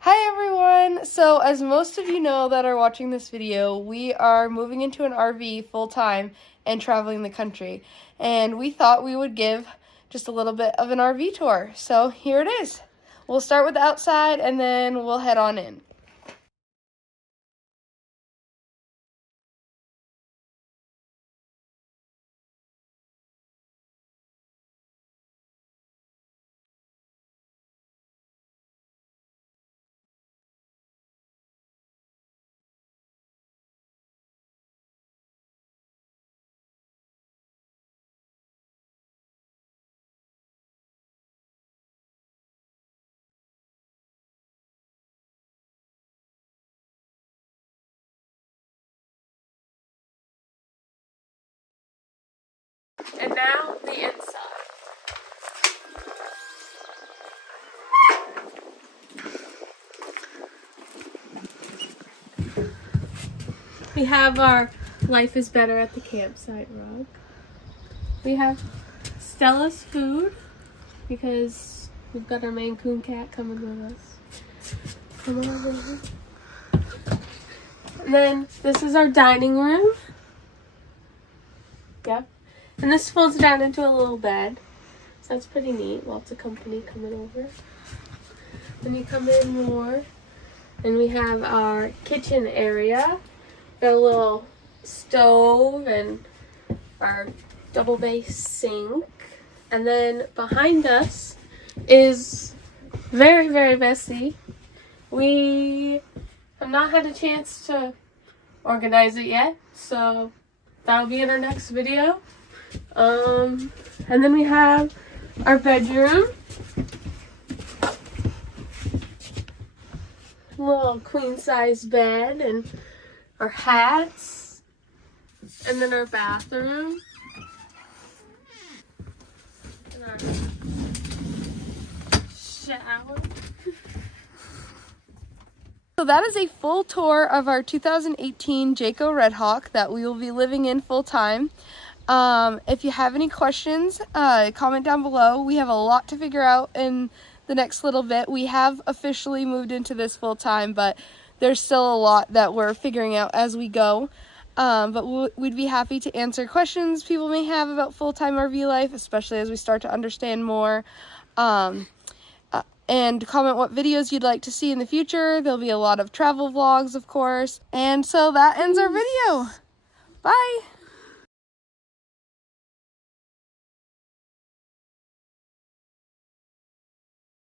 Hi everyone! So as most of you know that are watching this video, we are moving into an RV full-time and traveling the country. And we thought we would give just a little bit of an RV tour. So here it is. We'll start with the outside and then we'll head on in. And now the inside. We have our Life is Better at the Campsite rug. We have Stella's food because we've got our Maine Coon cat coming with us. Come on over. And then this is our dining room. Yep. And this folds down into a little bed. So that's pretty neat. Lots of company coming over. Then you come in more. And we have our kitchen area. Got a little stove and our double base sink. And then behind us is very, very messy. We have not had a chance to organize it yet, so that'll be in our next video. And then we have our bedroom. Little queen size bed and our hats. And then our bathroom. And our shower. So that is a full tour of our 2018 Jayco Redhawk that we will be living in full time. If you have any questions, comment down below. We have a lot to figure out in the next little bit. We have officially moved into this full time, but there's still a lot that we're figuring out as we go. But we'd be happy to answer questions people may have about full-time RV life, especially as we start to understand more. And comment what videos you'd like to see in the future. There'll be a lot of travel vlogs, of course. And so that ends our video. Bye!